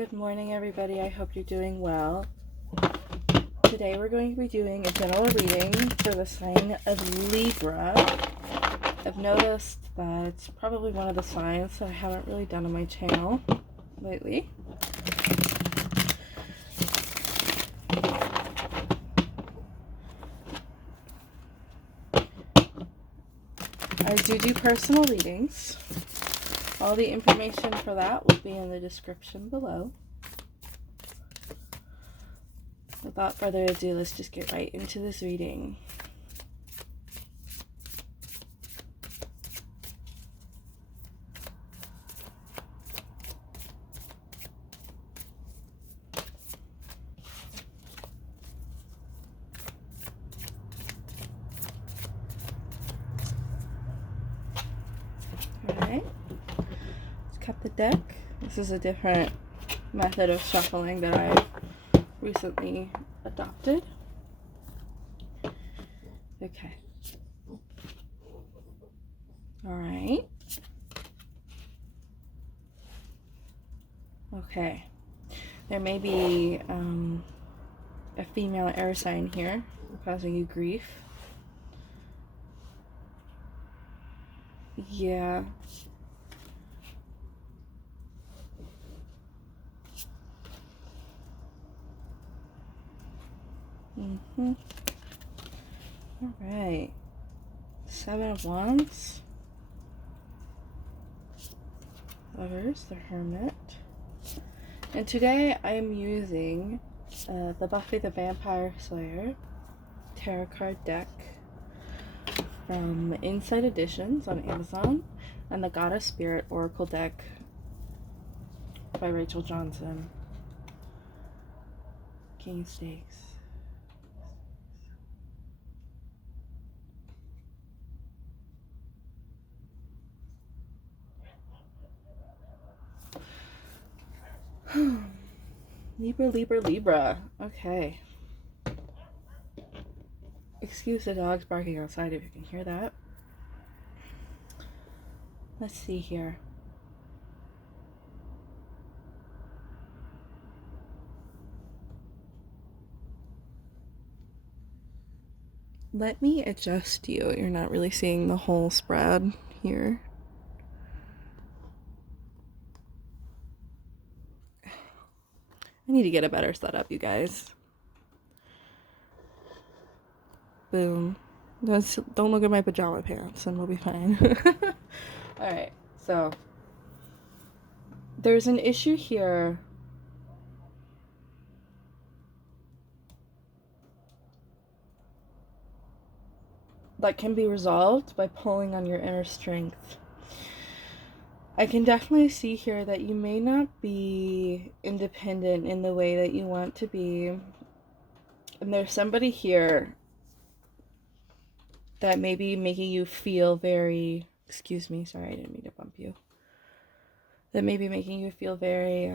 Good morning, everybody. I hope you're doing well. Today we're going to be doing a general reading for the sign of Libra. I've noticed that it's probably one of the signs that I haven't really done on my channel lately. I do personal readings. All the information for that will be in the description below. Without further ado, let's just get right into this reading. Alright, let's cut the deck. This is a different method of shuffling that I've recently adopted. Okay. Alright. Okay. There may be a female air sign here causing you grief. Yeah. Alright. 7 of Wands. Lovers, the Hermit. And today I am using the Buffy the Vampire Slayer tarot card deck from Inside Editions on Amazon, and the Goddess Spirit Oracle deck by Rachel Johnson. King Stakes. Libra. Okay. Excuse the dogs barking outside if you can hear that. Let's see here. Let me adjust you. You're not really seeing the whole spread here. I need to get a better setup, you guys. Boom. Don't look at my pajama pants and we'll be fine. Alright, so there's an issue here that can be resolved by pulling on your inner strength. I can definitely see here that you may not be independent in the way that you want to be. And there's somebody here that may be making you feel very... Excuse me, sorry, I didn't mean to bump you. That may be making you feel very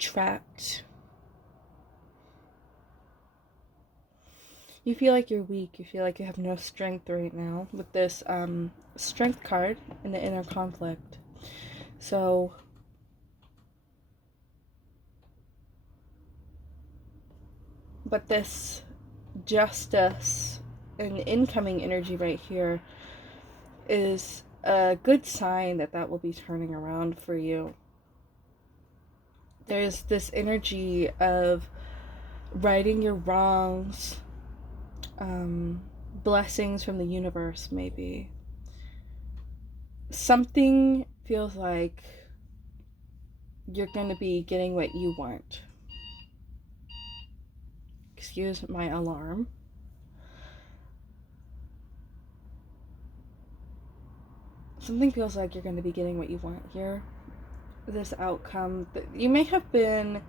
trapped. You feel like you're weak. You feel like you have no strength right now with this strength card in the inner conflict. So but this justice and incoming energy right here is a good sign that that will be turning around for you. There's this energy of righting your wrongs, blessings from the universe, maybe. Something feels like you're going to be getting what you want. Excuse my alarm. Something feels like you're going to be getting what you want here. This outcome. You may have been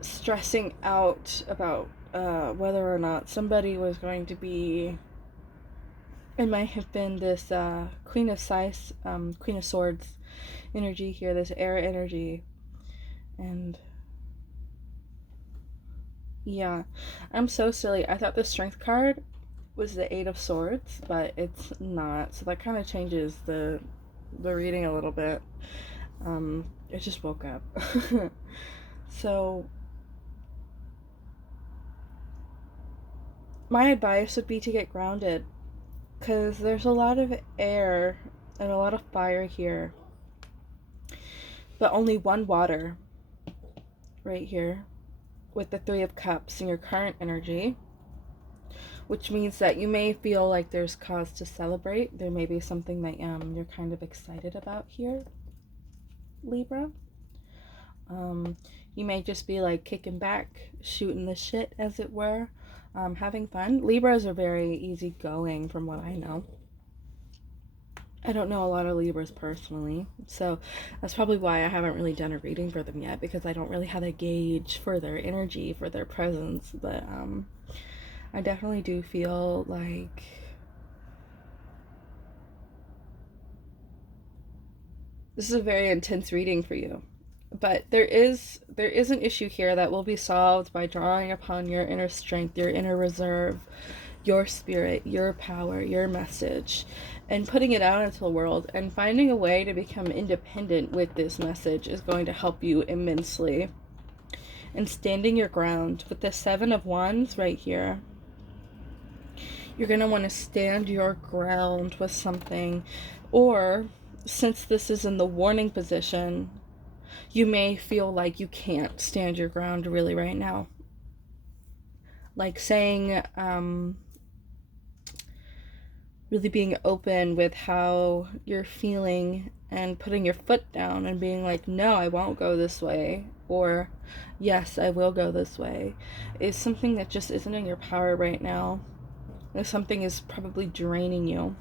stressing out about whether or not somebody was going to be... It might have been this Queen of Swords energy here, this air energy. And yeah, I'm so silly. I thought the Strength card was the 8 of Swords, but it's not. So that kind of changes the reading a little bit. I just woke up. So my advice would be to get grounded, because there's a lot of air and a lot of fire here, but only one water right here with the Three of Cups in your current energy, which means that you may feel like there's cause to celebrate. There may be something that you're kind of excited about here, Libra. You may just be like kicking back, shooting the shit, as it were, having fun. Libras are very easygoing, from what I know. I don't know a lot of Libras personally, so that's probably why I haven't really done a reading for them yet, because I don't really have a gauge for their energy, for their presence. But I definitely do feel like this is a very intense reading for you. But there is an issue here that will be solved by drawing upon your inner strength, your inner reserve, your spirit, your power, your message, and putting it out into the world, and finding a way to become independent with this message is going to help you immensely. And standing your ground with the Seven of Wands right here, you're going to want to stand your ground with something. Or, since this is in the warning position, you may feel like you can't stand your ground really right now. Like saying, really being open with how you're feeling and putting your foot down and being like, no, I won't go this way, or yes, I will go this way, is something that just isn't in your power right now. If something is probably draining you.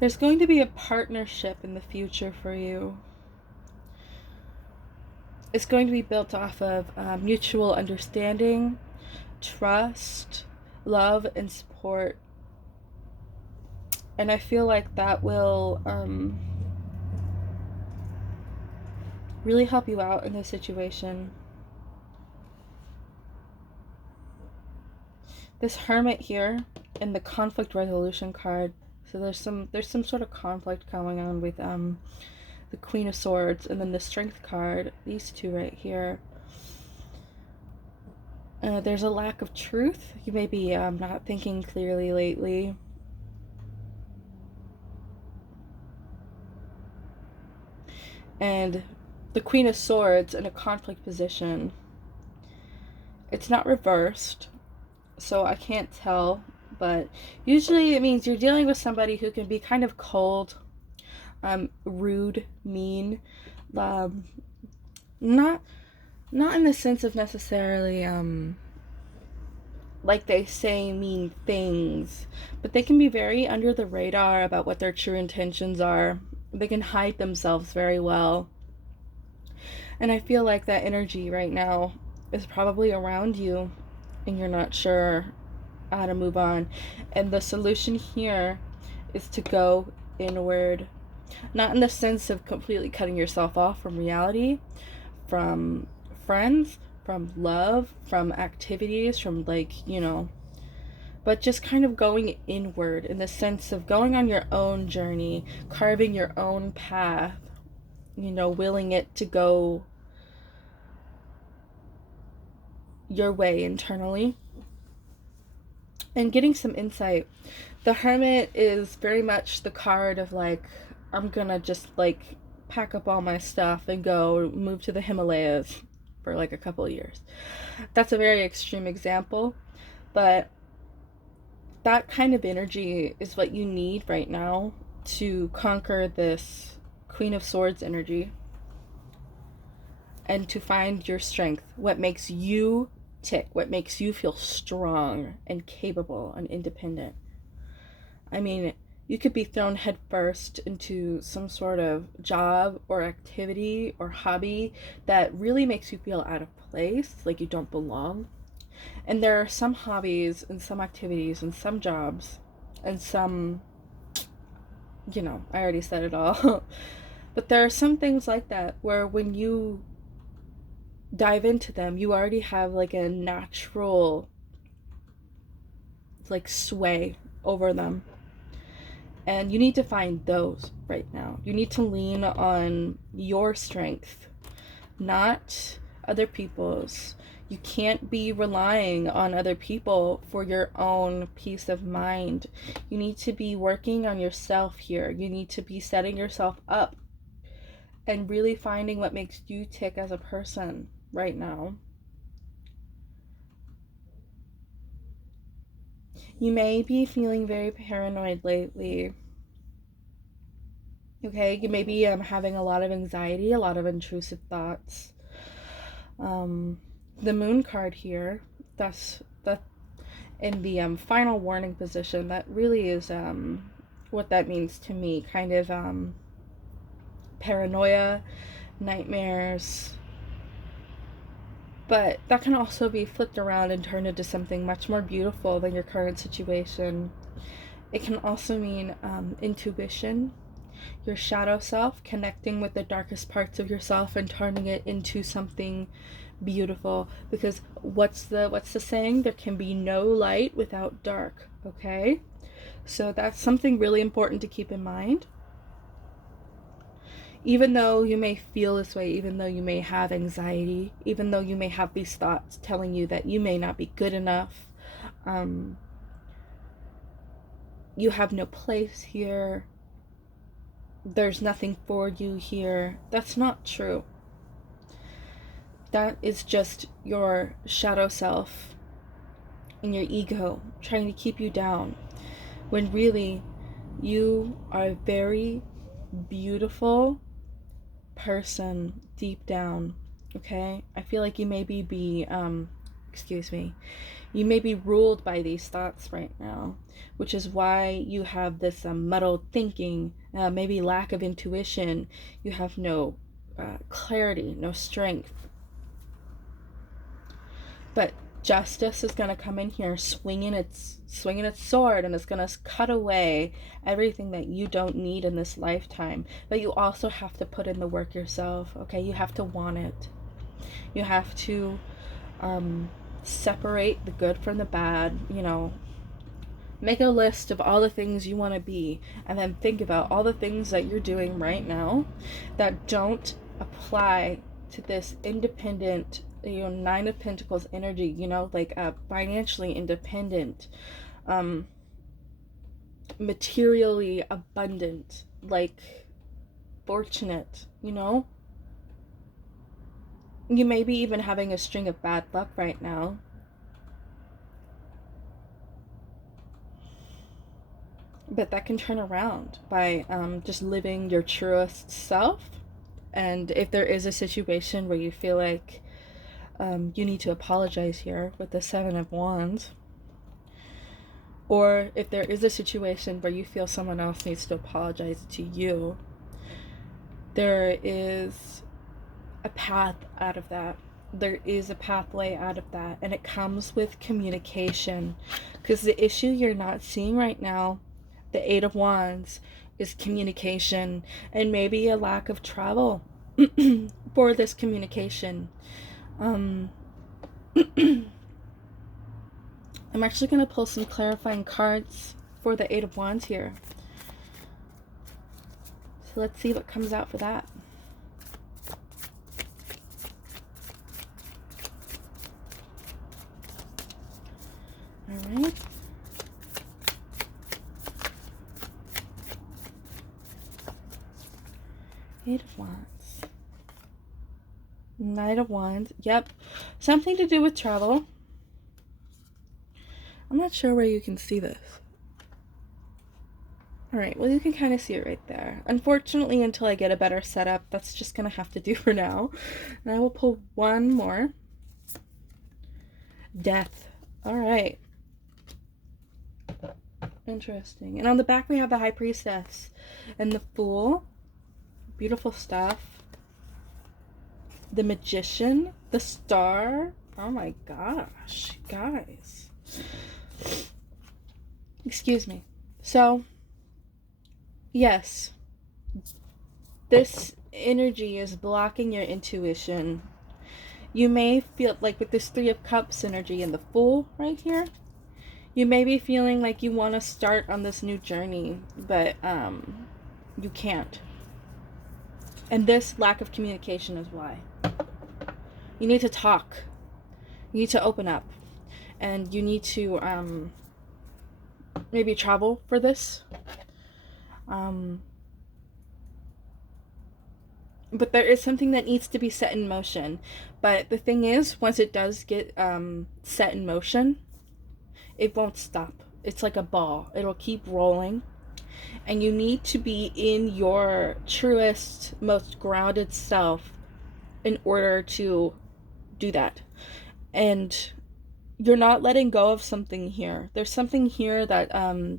There's going to be a partnership in the future for you. It's going to be built off of mutual understanding, trust, love, and support. And I feel like that will really help you out in this situation. This Hermit here and the conflict resolution card. So there's some sort of conflict going on with the Queen of Swords, and then the Strength card, these two right here. There's a lack of truth. You may be not thinking clearly lately. And the Queen of Swords in a conflict position. It's not reversed, so I can't tell, but usually it means you're dealing with somebody who can be kind of cold, rude, mean, not in the sense of necessarily like they say mean things, but they can be very under the radar about what their true intentions are. They can hide themselves very well. And I feel like that energy right now is probably around you, and you're not sure how to move on. And the solution here is to go inward. Not in the sense of completely cutting yourself off from reality, from friends, from love, from activities, from but just kind of going inward in the sense of going on your own journey, carving your own path, willing it to go your way internally, and getting some insight. The Hermit is very much the card of I'm gonna just pack up all my stuff and go move to the Himalayas for a couple of years. That's a very extreme example, but that kind of energy is what you need right now to conquer this Queen of Swords energy and to find your strength, what makes you tick, what makes you feel strong and capable and independent. I mean, you could be thrown headfirst into some sort of job or activity or hobby that really makes you feel out of place, like you don't belong. And there are some hobbies and some activities and some jobs and some, I already said it all. But there are some things like that where when you dive into them, you already have a natural sway over them. And you need to find those right now. You need to lean on your strength, not other people's. You can't be relying on other people for your own peace of mind. You need to be working on yourself here. You need to be setting yourself up and really finding what makes you tick as a person right now. You may be feeling very paranoid lately. Okay, you may be having a lot of anxiety, a lot of intrusive thoughts. The moon card here, that's in the final warning position. That really is what that means to me. Kind of paranoia, nightmares. But that can also be flipped around and turned into something much more beautiful than your current situation. It can also mean intuition, your shadow self, connecting with the darkest parts of yourself and turning it into something beautiful. Because what's the saying? There can be no light without dark. Okay, so that's something really important to keep in mind. Even though you may feel this way, even though you may have anxiety, even though you may have these thoughts telling you that you may not be good enough, you have no place here, there's nothing for you here, that's not true. That is just your shadow self and your ego trying to keep you down, when really you are a very beautiful person deep down. Okay, I feel like you maybe be you may be ruled by these thoughts right now, which is why you have this muddled thinking, maybe lack of intuition. You have no clarity, no strength. But justice is going to come in here swinging its sword, and it's going to cut away everything that you don't need in this lifetime. But you also have to put in the work yourself. Okay, you have to want it. You have to separate the good from the bad. You know, make a list of all the things you want to be, and then think about all the things that you're doing right now that don't apply to this independent, Nine of Pentacles energy, like financially independent, materially abundant, like fortunate, You may be even having a string of bad luck right now. But that can turn around by just living your truest self. And if there is a situation where you feel like you need to apologize here with the Seven of Wands, or if there is a situation where you feel someone else needs to apologize to you, there is a path out of that. There is a pathway out of that, and it comes with communication. Because the issue you're not seeing right now, the Eight of Wands, is communication, and maybe a lack of travel for this communication. I'm actually going to pull some clarifying cards for the Eight of Wands here. So let's see what comes out for that. Alright. Eight of Wands. Knight of Wands. Yep. Something to do with travel. I'm not sure where you can see this. Alright, well, you can kind of see it right there. Unfortunately, until I get a better setup, that's just going to have to do for now. And I will pull one more. Death. Alright. Interesting. And on the back, we have the High Priestess and the Fool. Beautiful stuff. The Magician, the Star. Oh my gosh, guys. Excuse me. So, yes, this energy is blocking your intuition. You may feel like with this Three of Cups energy and the Fool right here, You may be feeling like you want to start on this new journey, but you can't. And this lack of communication is why. You need to talk. You need to open up. And you need to maybe travel for this. But there is something that needs to be set in motion. But the thing is, once it does get set in motion, it won't stop. It's like a ball. It'll keep rolling. And you need to be in your truest, most grounded self in order to do that. And you're not letting go of something here. There's something here that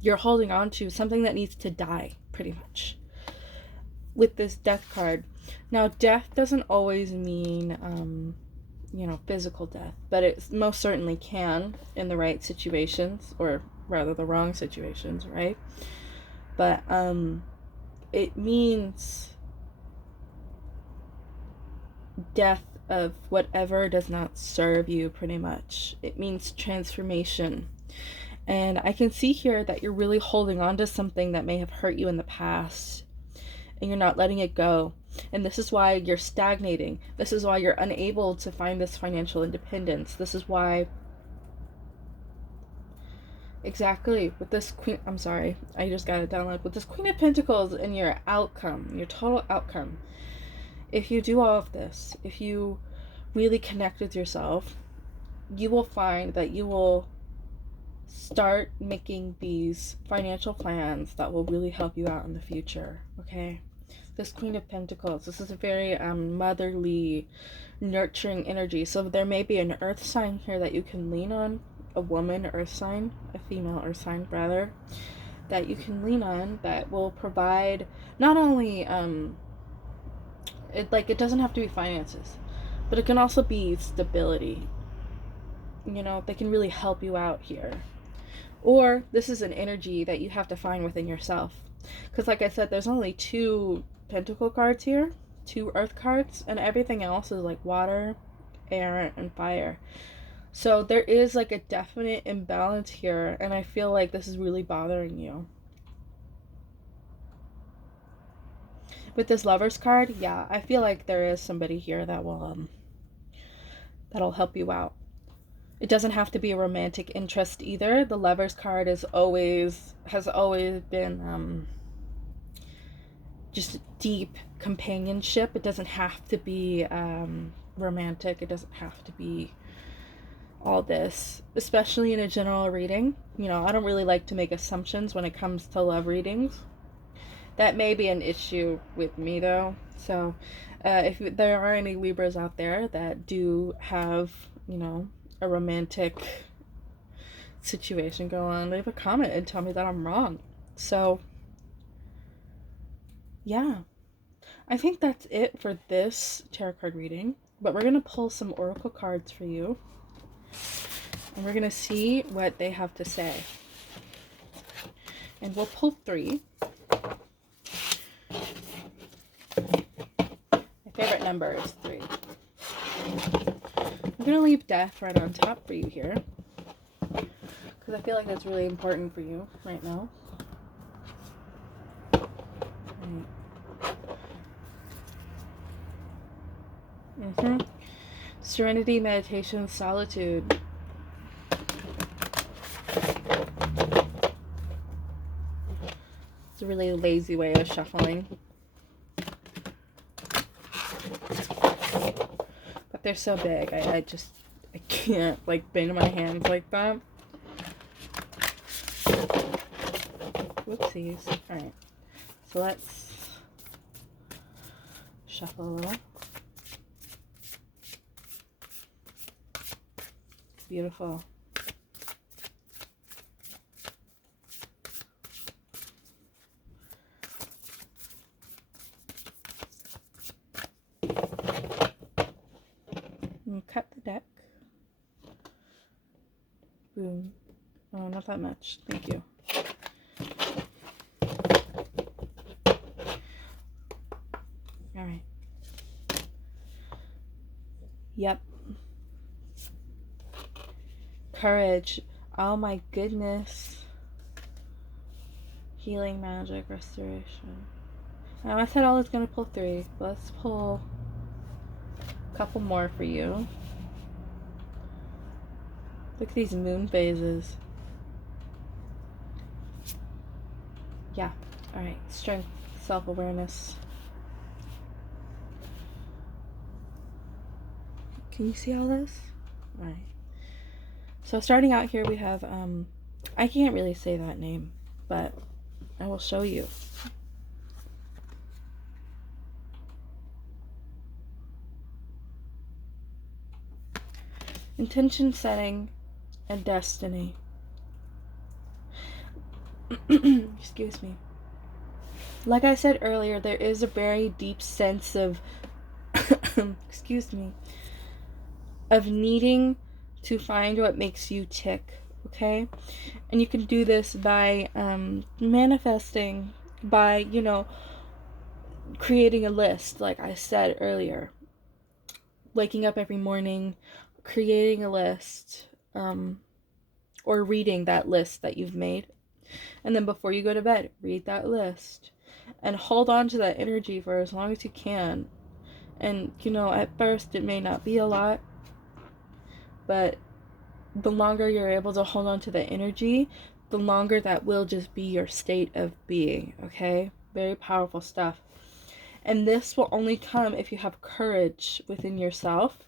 you're holding on to, something that needs to die, pretty much, with this death card. Now, death doesn't always mean, physical death, but it most certainly can in the right situations, or rather the wrong situations, right? But it means death of whatever does not serve you, pretty much. It means transformation. And I can see here that you're really holding on to something that may have hurt you in the past, and you're not letting it go. And this is why you're stagnating. This is why you're unable to find this financial independence. This is why, exactly, with this Queen, I'm sorry, I just got it downloaded. With this Queen of Pentacles and your outcome, your total outcome, if you do all of this, if you really connect with yourself, you will find that you will start making these financial plans that will really help you out in the future, okay? This Queen of Pentacles, this is a very motherly, nurturing energy. So there may be an earth sign here that you can lean on, a woman earth sign, a female earth sign rather, that you can lean on, that will provide not only it doesn't have to be finances, but it can also be stability. They can really help you out here. Or this is an energy that you have to find within yourself, because like I said, there's only 2 pentacle cards here, 2 earth cards, and everything else is like water, air, and fire. So there is like a definite imbalance here, and I feel like this is really bothering you. With this Lover's card, yeah, I feel like there is somebody here that will that'll help you out. It doesn't have to be a romantic interest either. The Lover's card has always been just deep companionship. It doesn't have to be romantic. It doesn't have to be all this, especially in a general reading. I don't really like to make assumptions when it comes to love readings. That may be an issue with me, though. So if there are any Libras out there that do have, a romantic situation go on, leave a comment and tell me that I'm wrong. So yeah, I think that's it for this tarot card reading, but we're gonna pull some oracle cards for you, and we're gonna see what they have to say, and we'll pull 3. My favorite number is 3. I'm gonna leave death right on top for you here, because I feel like that's really important for you right now. Serenity, meditation, solitude. It's a really lazy way of shuffling. But they're so big, I can't bend my hands like that. Whoopsies. Alright, so let's shuffle a little. Beautiful. And cut the deck. Boom. Oh, not that much. Thank you. Alright. Yep. Courage. Oh my goodness. Healing, magic, restoration. I said I was going to pull 3. But let's pull a couple more for you. Look at these moon phases. Yeah. Alright. Strength, self-awareness. Can you see all this? Alright. So starting out here we have, I can't really say that name, but I will show you. Intention setting and destiny. Excuse me. Like I said earlier, there is a very deep sense of excuse me, of needing to find what makes you tick, okay? And you can do this by manifesting, by, you know, creating a list, like I said earlier. Waking up every morning, creating a list, or reading that list that you've made. And then before you go to bed, read that list. And hold on to that energy for as long as you can. And, you know, at first it may not be a lot, but the longer you're able to hold on to the energy, the longer that will just be your state of being, okay? Very powerful stuff. And this will only come if you have courage within yourself.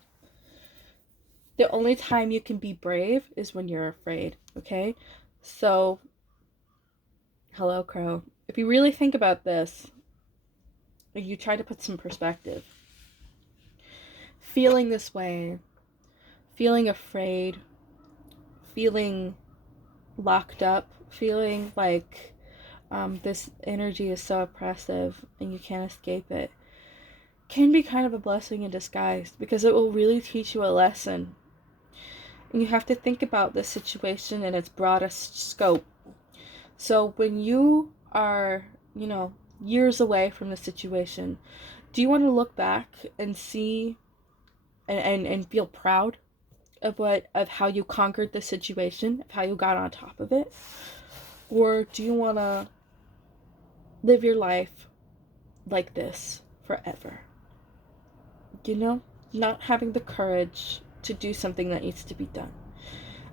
The only time you can be brave is when you're afraid, okay? So, hello, Crow. If you really think about this, and you try to put some perspective, feeling this way, feeling afraid, feeling locked up, feeling like this energy is so oppressive and you can't escape it, can be kind of a blessing in disguise, because it will really teach you a lesson. And you have to think about this situation in its broadest scope. So when you are, you know, years away from the situation, do you want to look back and see and feel proud of how you conquered the situation, of how you got on top of it? Or do you want to live your life like this forever? You know, not having the courage to do something that needs to be done.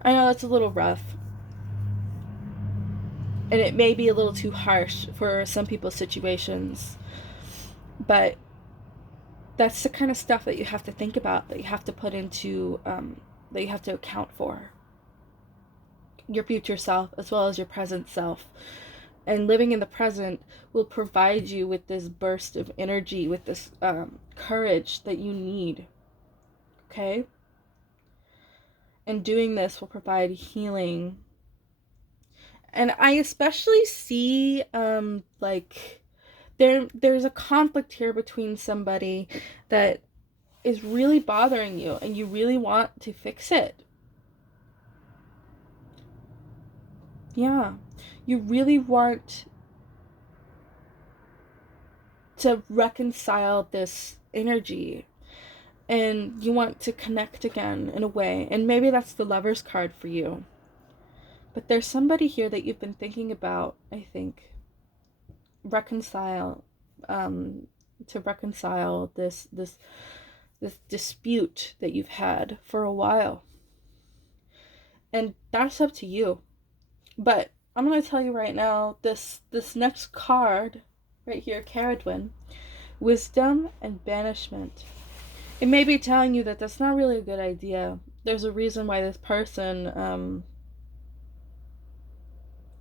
I know that's a little rough, and it may be a little too harsh for some people's situations, but that's the kind of stuff that you have to think about, that you have to put into, that you have to account for. Your future self as well as your present self. And living in the present will provide you with this burst of energy, with this courage that you need. Okay? And doing this will provide healing. And I especially see, like, there's a conflict here between somebody that is really bothering you, and you really want to fix it. Yeah. You really want to reconcile this energy, and you want to connect again in a way. And maybe that's the Lover's card for you. But there's somebody here that you've been thinking about, I think. Reconcile, to reconcile this dispute that you've had for a while. And that's up to you. But I'm going to tell you right now, this next card right here, Caradwin, wisdom and banishment. It may be telling you that that's not really a good idea. There's a reason why this person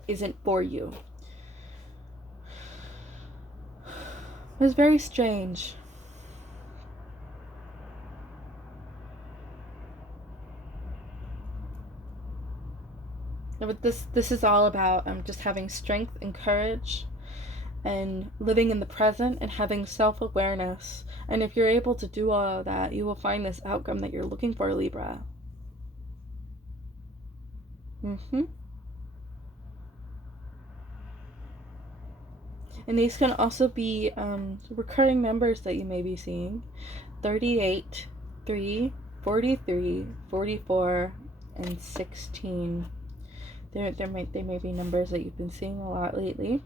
isn't for you. It's very strange. But this is all about just having strength and courage, and living in the present, and having self-awareness. And if you're able to do all of that, you will find this outcome that you're looking for, Libra. And these can also be recurring numbers that you may be seeing. 38, 3, 43, 44, and 16. They may be numbers that you've been seeing a lot lately.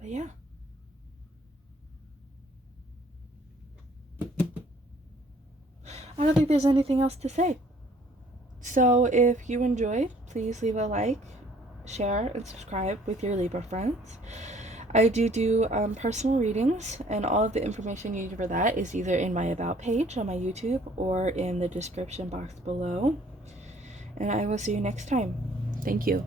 But yeah. I don't think there's anything else to say. So if you enjoyed, please leave a like, share, and subscribe with your Libra friends. I do personal readings, and all of the information you need for that is either in my About page on my YouTube or in the description box below. And I will see you next time. Thank you.